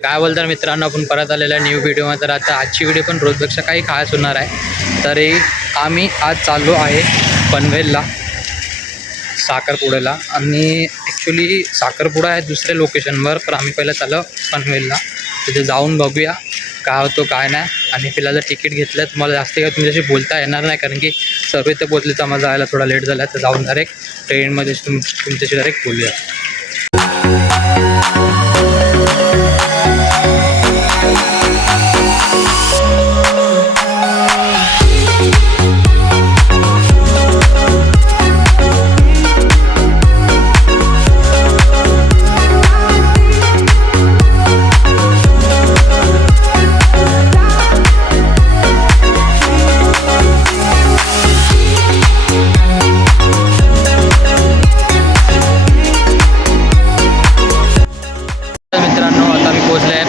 काय बोलतात मित्रांनो, आपण परत आलेल्या न्यू व्हिडिओमध्ये. तर आता आजची व्हिडिओ पण रोजपेक्षा काही खास होणार आहे. तरी आम्ही आज चाललो आहे पनवेलला साखरपुड्याला. आणि ॲक्च्युली साखरपुडा आहे दुसऱ्या लोकेशनवर, पण आम्ही पहिलं चाललो पनवेलला. तिथे जाऊन बघूया काय होतो काय नाही. आणि फिलहाल तिकीट घेतलं. तुम्हाला जास्त काय तुमच्याशी बोलता येणार नाही, कारण की सर्व इथे पोचले तर आम्हाला जायला थोडा लेट झाला. तर जाऊन डायरेक्ट ट्रेनमध्ये तुमच्याशी डायरेक्ट बोलूया.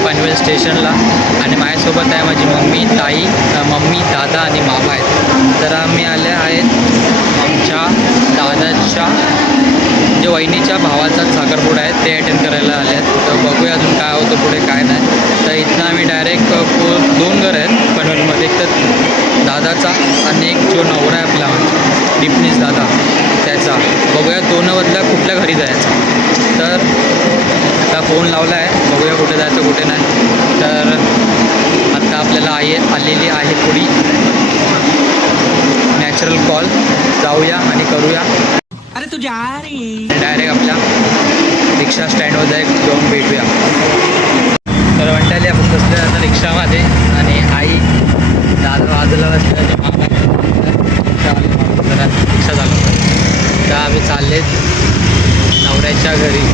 पनवेल स्टेशनला आणि माझ्यासोबत आहे माझी मम्मी, ताई, दादा आणि मामा आहेत. तर आम्ही आले आहेत आमच्या दादाच्या जे वहिनीच्या भावाचा साखरपुडा आहे ते अटेंड करायला आले आहेत. तर बघूया अजून काय होतं पुढे काय नाही. तर इथनं आम्ही डायरेक्ट दोन घर आहेत पनवेलमध्ये, एक तर दादाचा आणि एक जो नवरा आहे आपला डिपनीस दादा त्याचा. बघूया दोनमधल्या कुठल्या घरी जायचं. तर आता फोन लावला आहे, बघूया कुठे जायचं कुठे नाही. तर आता आपल्याला आलेली आहे थोडी नॅचरल कॉल, जाऊया आणि करूया. अरे तू जा रे. डायरेक्ट आपल्या रिक्षा स्टँडवर जाऊन जाऊन भेटूया. तर म्हणताले आपण बसलो आता रिक्षामध्ये आणि आई दादा बाजूला बसले मामा जरा रिक्षा चालवतात. तर आम्ही चाललेत नवऱ्याच्या घरी,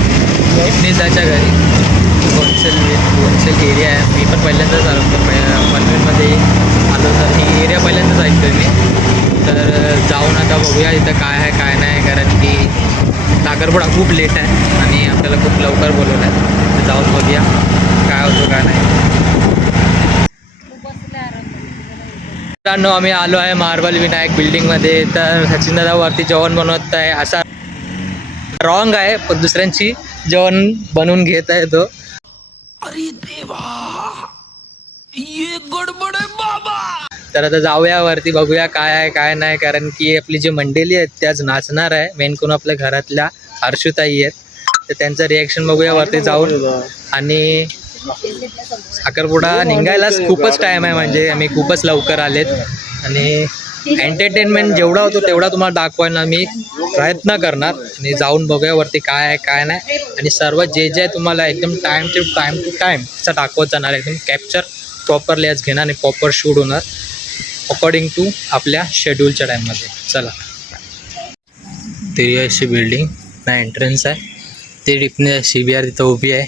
डिपनीसाच्या घरी. होलसेल एरिया आहे. मी पण पहिल्यांदाच आलो होतो पनवेलमध्ये आलो, तर ही एरिया पहिल्यांदाच ऐकतो मी. तर जाऊन आता बघूया इथं काय आहे काय नाही, कारण की साखरपुडा खूप लेट आहे आणि आपल्याला खूप लवकर बोलवलं आहे. तर जाऊन बघूया काय होतं काय नाही. मित्रांनो, आम्ही आलो आहे मार्बल विनायक बिल्डिंगमध्ये. तर सचिन दादा वरती जेवण बनवत आहे, असा रॉंग आहे, पण दुसऱ्यांची जेवण बनवून घेत आहे तो. अरे देवा, ये गडबड आहे बाबा. तर आता जाऊया वरती, बघूया काय आहे काय नाही, कारण की आपली जी मंडळी आहेत त्याच नाचणार आहे. मेन करून आपल्या घरातल्या हर्षुताई आहेत, तर त्यांचं रिॲक्शन बघूया वरती जाऊन. आणि साखरपुडा निघायलाच खूपच टाईम आहे, म्हणजे आम्ही खूपच लवकर आलेत. आणि एंटरटेनमेंट जेवढा होतो तेवढा तुम्हाला दाखवायला मी प्रयत्न करणार. आणि जाऊन बघूया वरती काय आहे काय नाही. आणि सर्व जे जे तुम्हाला एकदम टाईम टू टाईम असं दाखवत जाणार, एकदम कॅप्चर प्रॉपरली आज घेणार आणि प्रॉपर शूट होणार अकॉर्डिंग टू आपल्या शेड्यूलच्या टाईममध्ये. चला, तरी अशी बिल्डिंग ना एंट्रन्स आहे, ते डिपनी CBR तिथं उभी आहे.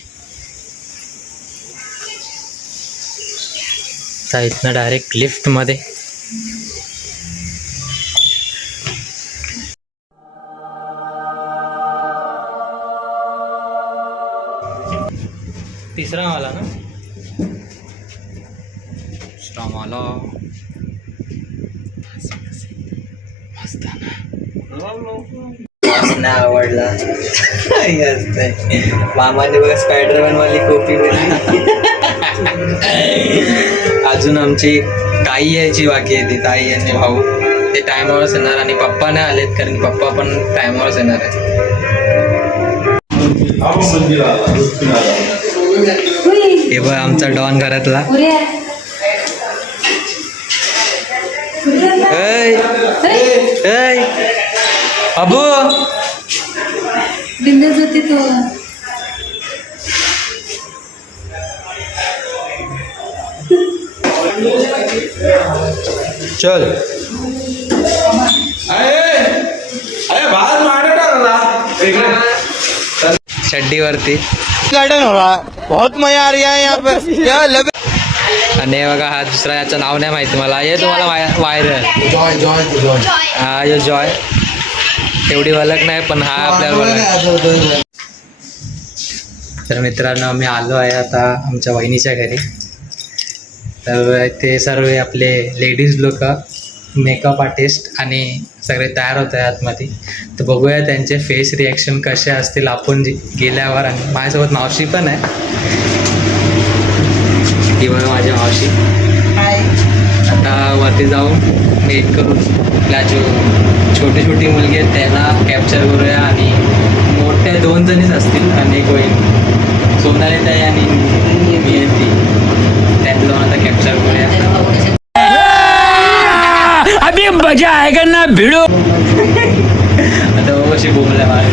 तर इथनं डायरेक्ट लिफ्टमध्ये. तिसरा माला ना, दुसरा माला मस्त नाही आवडला. मामाने बघा स्पायडरमॅन वाली कॉपी बनली. अजून आमची ताई यायची बाकी आहे. ती ताई आणि भाऊ ते टायमावरच येणार, आणि पप्पा नाही आलेत कारण की पप्पा पण टायमावरच येणार आहे. हे बघ आमचा डॉन घरातला. अबू बिंदास होती तो. चल चड्डीवरती गार्डन हो रहा है, बहुत मजा आ रहा है यहाँ पे. क्या लब. आणि बघा हा दुसरा, याचं नाव नाही माहिती मला. हे तुम्हाला वायरल हा यो जॉय, एवढी ओळख नाही पण हा आपल्याला ओळख. तर मित्रांनो, आम्ही आलो आहे आता आमच्या वहिनीच्या घरी. तर ते सर्व आपले लेडीज लोक, मेकअप आर्टिस्ट आणि सगळे तयार होत आहे आतमध्ये. तर बघूया त्यांचे फेस रिॲक्शन कसे असतील आपण गेल्यावर. आणि माझ्यासोबत मावशी पण आहे. ही बघा माझी मावशी. आता वरती जाऊन वेट करून आपल्या जो छोटी छोटी मुलगी आहेत त्यांना कॅप्चर करूया आणि मोठ्या 2 जणीच असतील आणि एक होईल सोनाली ताई आणि मी आहे ती त्यांचं जाऊन आता कॅप्चर करूया. अभी मजा आएगा ना भिड़ो. आता बघ कशी बोलल्या मला.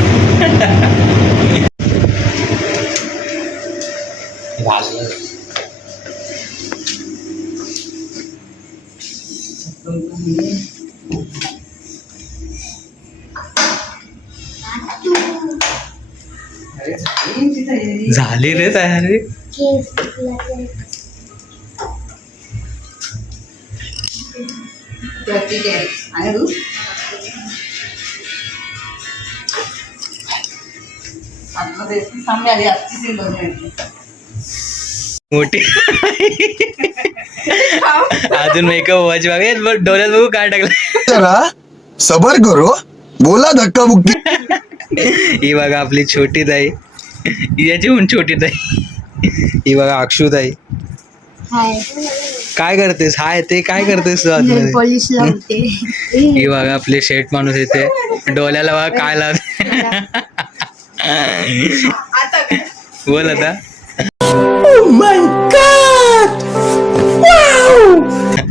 झाली रे तयारी. मोठी अजून मेकअप व्हायची बाकी बट डोळ्यात बघू काय टाकलं. जरा सबर करो बोला धक्का बुक्की. ही बघा आपली छोटी ताई याची पण छोटी ताई. ही बघा अक्षू ताई. काय करतेस? हाय ते काय करतेस तू आतमध्ये? पॉलिश लावते. ही बघा आपले शेठ माणूस येते डोळ्याला बघा काय लावते. बोल आता.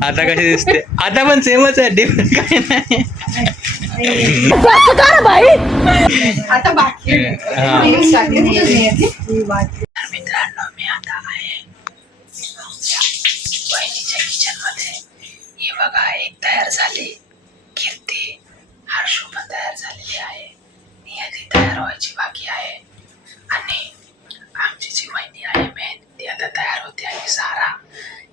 आता कशी दिसते? आता पण सेमच आहे डिफरंट काय नाही. आता बाकी हा. मित्रांनो मी आता आहे वहिनीच्या किचन मध्ये. ही बघा एक तयार झाली कीर्ती. हर्षू पण तयार झालेली आहे. नियती तयार व्हायची बाकी आहे आणि आमची जी वहिनी आहे मेन ती आता तयार होते आहे सारा.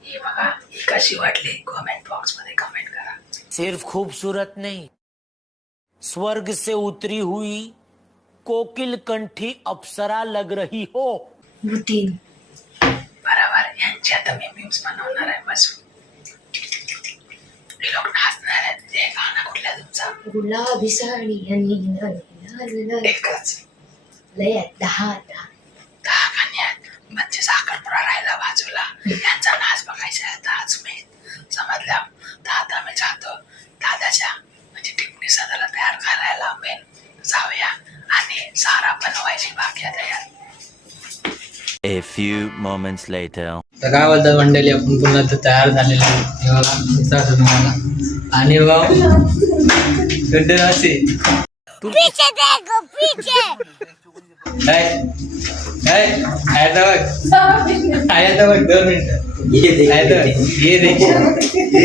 ही बघा ही कशी वाटली कमेंट बॉक्स मध्ये कमेंट करा. सिर्फ खूबसूरत नहीं, स्वर्ग से उतरी हुई कोकिल कंठी अप्सरा लग रही हो. रुटीन. बरोबर. यांची आता मी मीम्स बनवणार आहे बस. हे लोक नाचणार आहेत. हे गाणं कुठलं तुमचा? गुलाबी साडी आणि एकच. लय 10 गाणी आहेत म्हणजे साखरपुडा राहिला बाजूला. यांचा नाच बघायचा आहे आज मी समजलं. दादा मी जातो दादाच्या म्हणजे टिप्पणी सदाला तयार करायला मेन जाऊया आणि सारा बनवायची बाकी आहे तयार. A few moments later. तर काय बोलतात मंडळी आपण पुन्हा तर तयार झालेलो आहे. हे बघा दिसतं तुम्हाला आणि बघा कंटिन्यूअसली आया था बघ 2 मिनिटं ये देखिए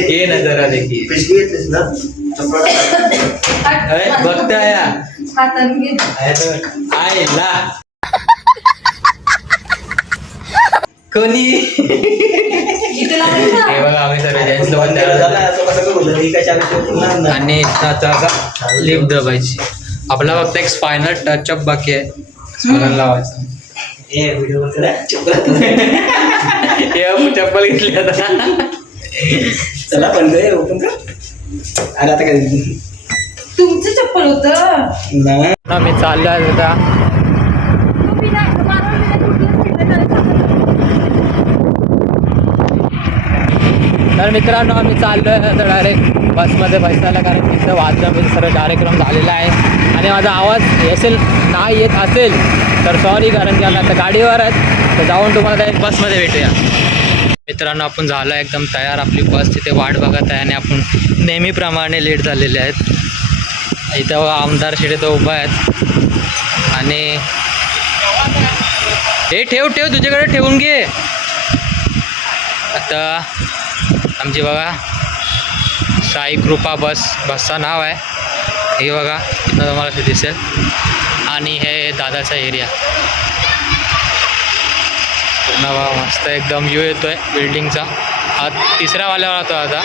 ये नजारा देखिए. बघता आया आयला कोणी. हे बघा आम्ही सर्व जेंट्स लोक तयार झालो आणि आता लिफ्ट दबायची. आपला फक्त एक स्पायनल टचअप बाकी आहे. स्पायनल लावायचं. चप्पल घेतली आता. चला पण गए ओपन कर. अरे आता काय तुमचं चप्पल होतं. मी चाललो आहे आता. तर मित्रांनो आम्ही चाललो आहे आता डायरेक्ट बसमध्ये बसायला कारण तिथं वाजण्यामध्ये सर्व कार्यक्रम झालेला आहे आणि माझा आवाज नाही येत असेल तर सॉरी कारण की आम्ही आता गाडीवर आहेत. तर जाऊन तुम्हाला डायरेक्ट बसमध्ये भेटूया. मित्रांनो आपण झालो एकदम तयार. आपली बस तिथे वाट बघत आहे आणि आपण नेहमीप्रमाणे लेट झालेले आहेत. इथं आमदार शिडे तर उभा आहेत आणि हे ठेव तुझ्याकडे ठेवून घे. आता आमची बघा साई कृपा बसचं नाव आहे. हे बघा इथं तुम्हाला ते दिसेल आणि हे दादाचा एरिया पूर्ण बघा मस्त एकदम व्ह्यू येतोय बिल्डिंगचा. हा 3रा वाल्यावर राहतो आता.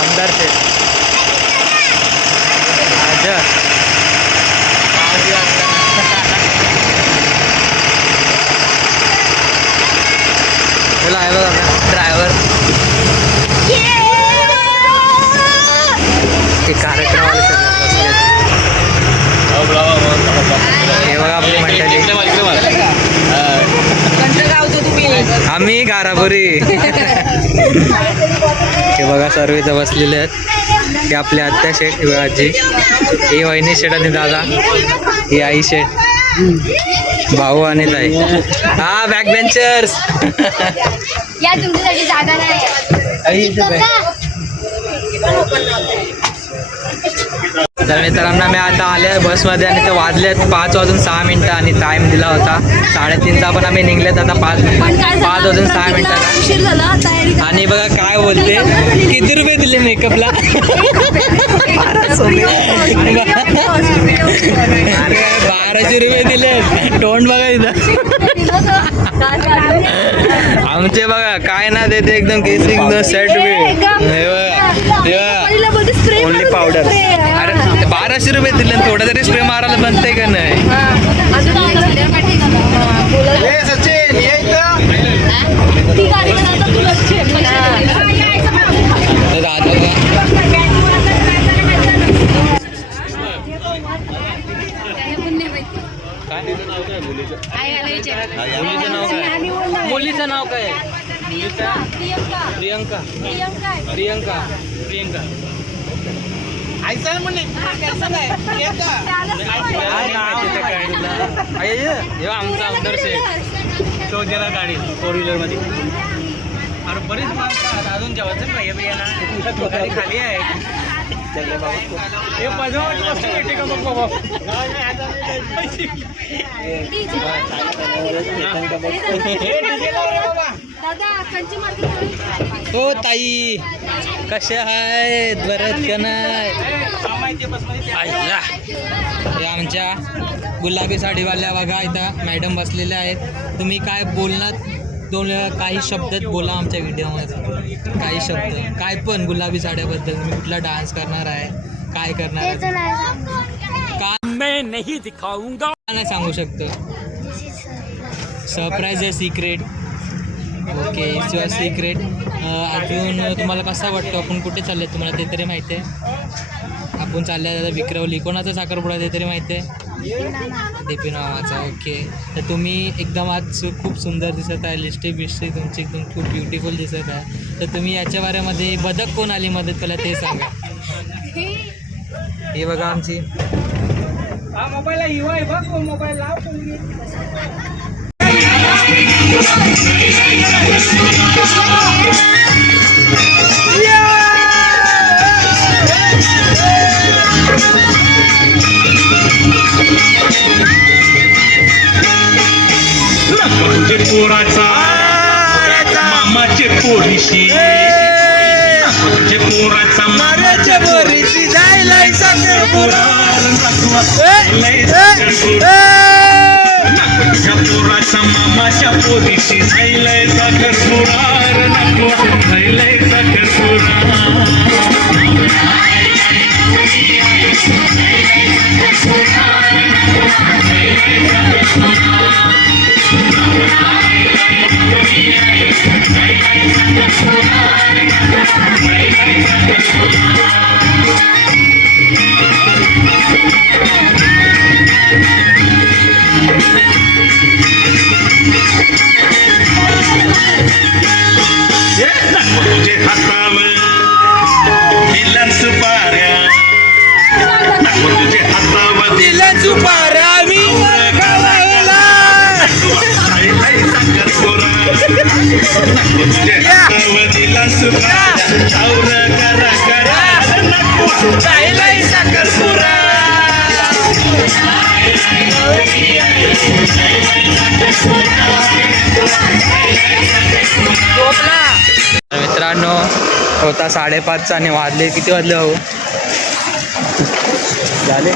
आमदार शेठ बोला आहे बघा ड्रायव्हर. हे कार्यक्रमाला सगळे बसले. हे बघा आपली मंडळी. आम्ही गारापुरी. हे बघा सर्व इथं बसलेले आहेत. हे आपले आत्या शेठ, ही आजी, ही वहिनी शेठ आणि दादा, ही आई शेठ, भाऊ आणि ताई. हा बॅक बेंचर्स. या तुमच्यासाठी जागा नाही. तर मित्रांनो मी आता आले बसमध्ये आणि ते वाजलेत 5:06 आणि टाईम दिला होता 3:30चा, पण आम्ही निघलेत आता 5:06 उशीर झाला तयारी. आणि बघा काय बोलते, किती रुपये दिले मेकअपला? 1200 रुपये दिले. तोंड बघा इथं आमचे बघा काय ना देते एकदम केसिंग सेट ओनली पावडर. अरे 1200 रुपये दिले, थोडं तरी स्प्रे मारायला बनते का नाही? मुलीचं नाव काय? प्रियंका. प्रियंका. प्रियंका. आमचा आमदार शेठ गाडी 4 व्हीलरमध्ये. अरे बरेच माणसं अजून जेवायचं भैया बियाला खाली आहे. हो ताई कशा आहेत? बरं का नाही? हे आमच्या गुलाबी साडीवाल्या बघा इथं मॅडम बसलेल्या आहेत. तुम्ही काय बोलणार? काही शब्दात बोला आमच्या व्हिडिओमध्ये. काही शब्द काय पण गुलाबी साड्याबद्दल. तुम्ही कुठला डान्स करणार आहे, काय करणार आहे? काय मैं नहीं दिखाऊंगा नाही सांगू शकतो. सरप्राईज आहे, secret. Okay it's your secret. अजून तुम्हाला कसा वाटतो? आपण कुठे चालले तुम्हाला ते तरी माहिती आहे? आपण चालले आता विक्रवली. कोणाचा साखरपुडा ते तरी माहिती आहे? दीपी नावाचा. ओके तर तुम्ही एकदम आज खूप सुंदर दिसत आहे. लिस्टी बिस्टी तुमची एकदम खूप ब्युटिफुल दिसत आहे. तर तुम्ही याच्या बाऱ्यामध्ये बदक कोण आली मदत केला ते सांगा. हे बघा आमची मोबाईल म्हणजे पोराचा मामाचे पोरीशी, म्हणजे पोराचा मामाच्या पोरीशी जायलाय साखरपुडा. पोराचा मामाच्या पोरीशी जायलाय साखरपुडा. जायलाय साखरपुडा. तुझे हातावर दिला सुपाऱ्या, तुझे हातावर दिला सुपाऱ्या. मी तुझे हातावर दिला सुपाऱ्या. चावर करा करा जायलाय साखरपुडा. मित्रांनो होता 5:30 आणि वाजले किती वाजले हो? झाले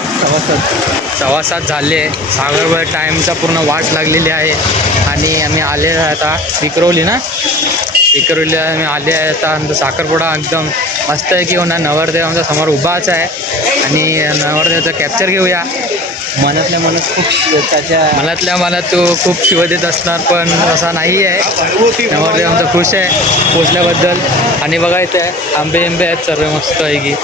6:15 झाले. सागरवर टाईमचा पूर्ण वाट लागलेली आहे आणि आम्ही आले आता विक्रवलीला आम्ही आले आहे आता. आमचा साखरपुडा एकदम मस्त आहे की होणार. नवरदेव आमच्या समोर उभाच आहे आणि नवरदेवाचा कॅप्चर घेऊया. मनातल्या मनात तू खूप शिव देत असणार पण असा नाही आहे. नवरदेव आमचा खुश आहे पोचल्याबद्दल. आणि बघा इथे आंबे आहेत सर्व मस्त आहे की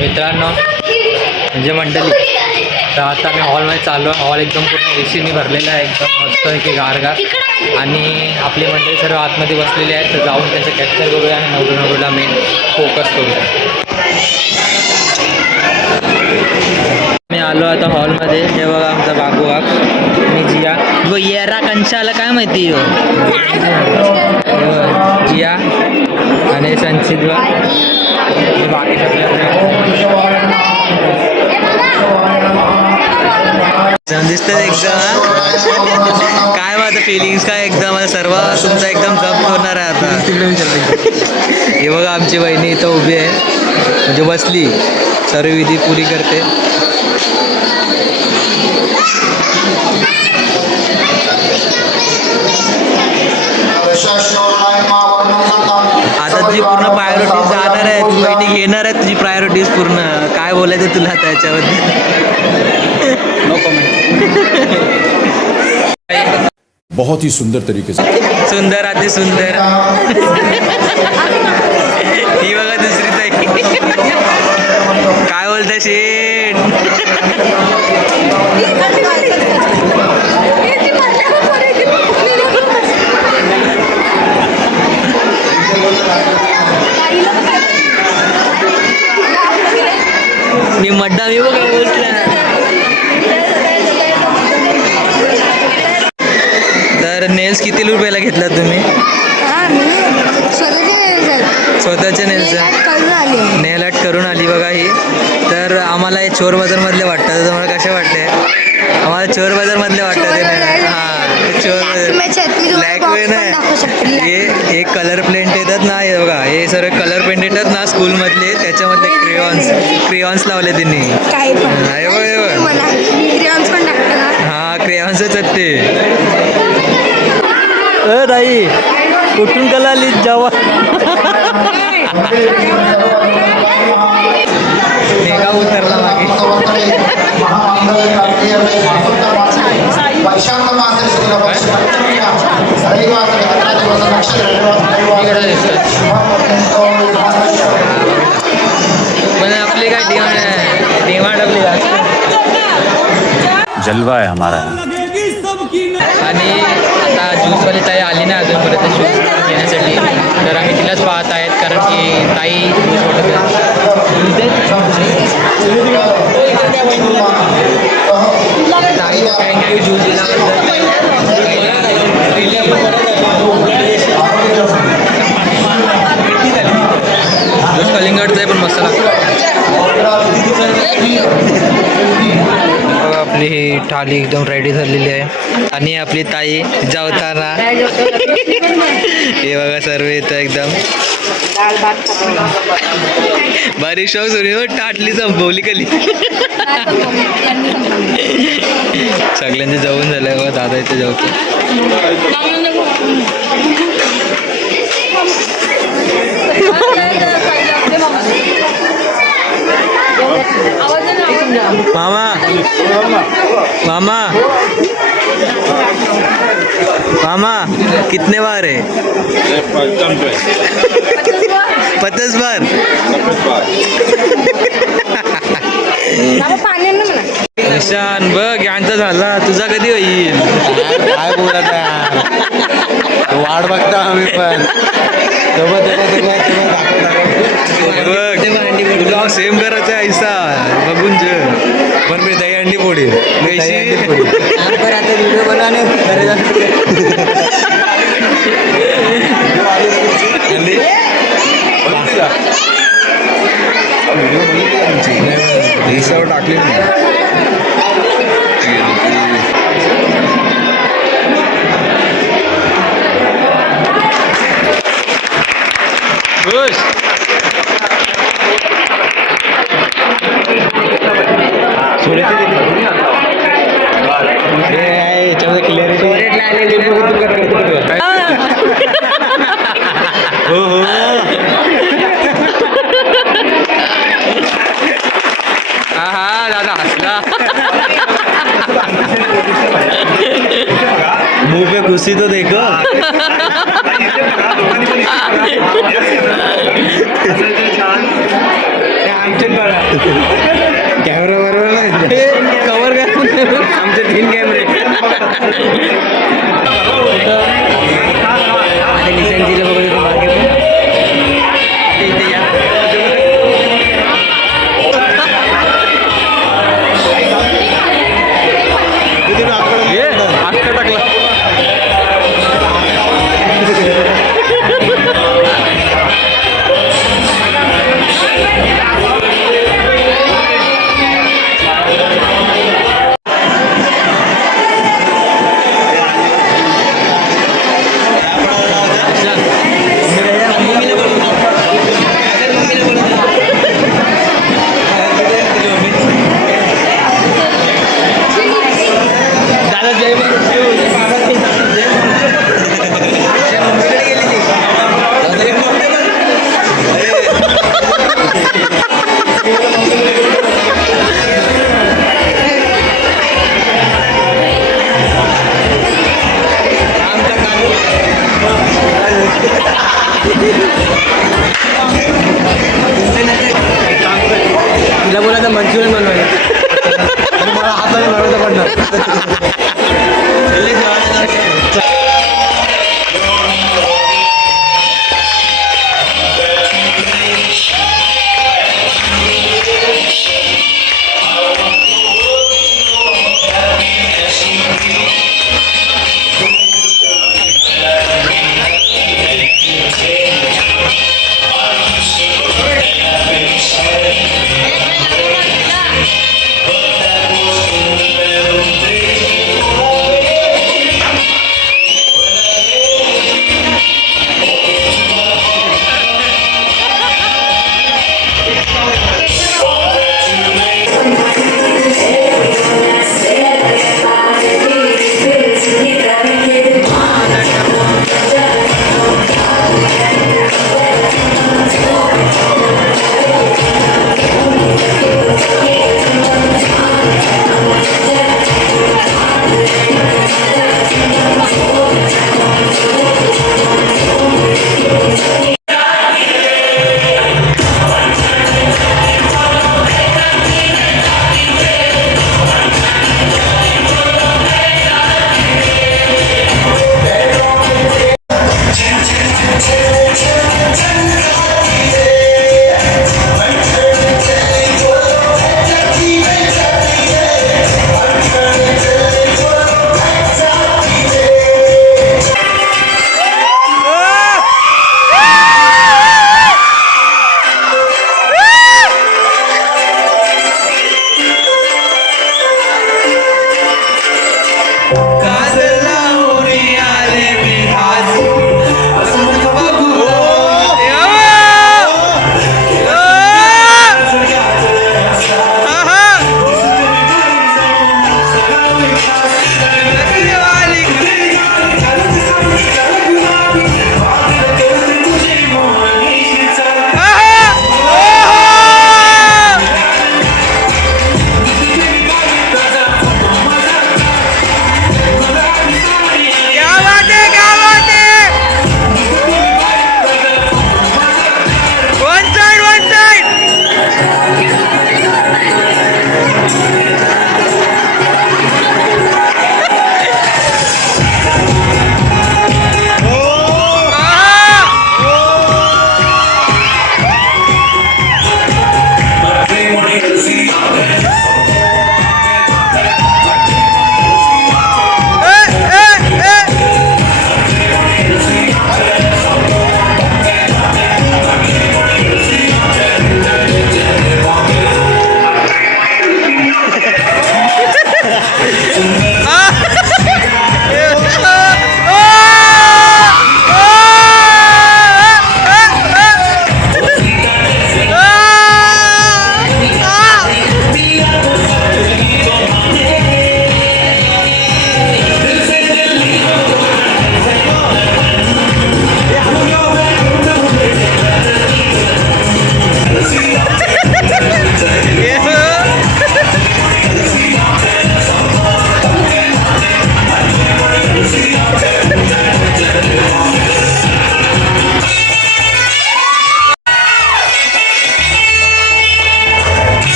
मित्रांनो म्हणजे मंडळी, तर आता मी हॉलमध्ये चाललो आहे. हॉल एकदम पूर्ण एसीने भरलेला आहे, एकदम मस्त आहे की गारगार. आणि आपली मंडळी सर्व आतमध्ये बसलेली आहेत, तर जाऊन त्यांचं कॅप्चर करूया आणि नवरूला मेन फोकस करूया. मी आलो आता हॉलमध्ये. हे बघा आमचा बाबू वाघ आणि जिया. व येरा कंचाला काय माहिती हो, जिया आणि संचित बाकी दिसतं एकदम. काय माझं फिलिंग्स काय एकदम सर्व तुमचा एकदम जप होणार आहे आता. हे बघा आमची बहिणी इथं उभी आहे, म्हणजे बसली, सर्व विधी पुरी करते. आता तुझी पूर्ण प्रायोरिटीज जाणार आहे, तुझी बहिणी घेणार आहे तुझी प्रायोरिटीज पूर्ण. काय बोलायचं तुला त्याच्याबद्दल? No comment. बहुत ही सुंदर तरीके से सुंदर अति सुंदर. ही बघा दुसरी ताई. काय बोलता शेठ? मी मड्डा मी बघा बोलला. तर नेल्स किती रुपयाला घेतला तुम्ही? स्वतःचे नेल्स नेल आर्ट करून आली बघा ही. तर आम्हाला हे चोर बाजारमधले वाटतात, तर तुम्हाला कसे वाटते? आम्हाला चोर बाजारमधले वाटतात. हां, चोर बाजार लॅकवे नाही, हे कलर पेंट येतात ना, हे बघा हे सर्व कलर पेंट येतात ना स्कूलमधले, त्याच्यामधले क्रेयॉन्स लावले त्यांनी. हां, क्रेयॉन्सच आहेत ते. ताई कुठून कला आली जावा? मेगा उतरला मागे. पण आपली काय डिमांड आपली जलवा है हमारा. आणि आता ज्यूसवाली ताई आली नाही अजूनपर्यंत शूज घेण्यासाठी, तर आम्ही तिलाच पाहत आहेत, कारण की ताई थँक्यू ज्यूस दिल्याबद्दल. ज्यूस कलिंगडचं आहे पण मस्त लागतं. आपली ही थाली एकदम रेडी झालेली आहे. आणि आपली ताई जेवताना हे बघा सर्व येतं एकदम बारीक शॉक सुरू टाटली संपवली कली. सगळ्यांचे जेवण झालंय बघा, दादा इथे जेवतो. मामा मामा मामा कितने बार है? 50 बार. निशान बघ यांचा झाला, तुझा कधी होईल? काय बोलत वाट बघता आम्ही पण तुला सेम करायचा ऐसा बघून पण मी दही अंडी फोडी व्हिडिओ बनवाने इंस्टावर टाकली खुश हो हो हा हा दादा हसला मुंह पे खुशी तो देखो कॅमेरा बरोबर कवर करून आमचे 3 कॅमेरे आत्ता टाकला तिला बोलायचं मंचुरियन बनवायचं मला हाताने बनवायचं पडणार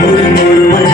मुरमुर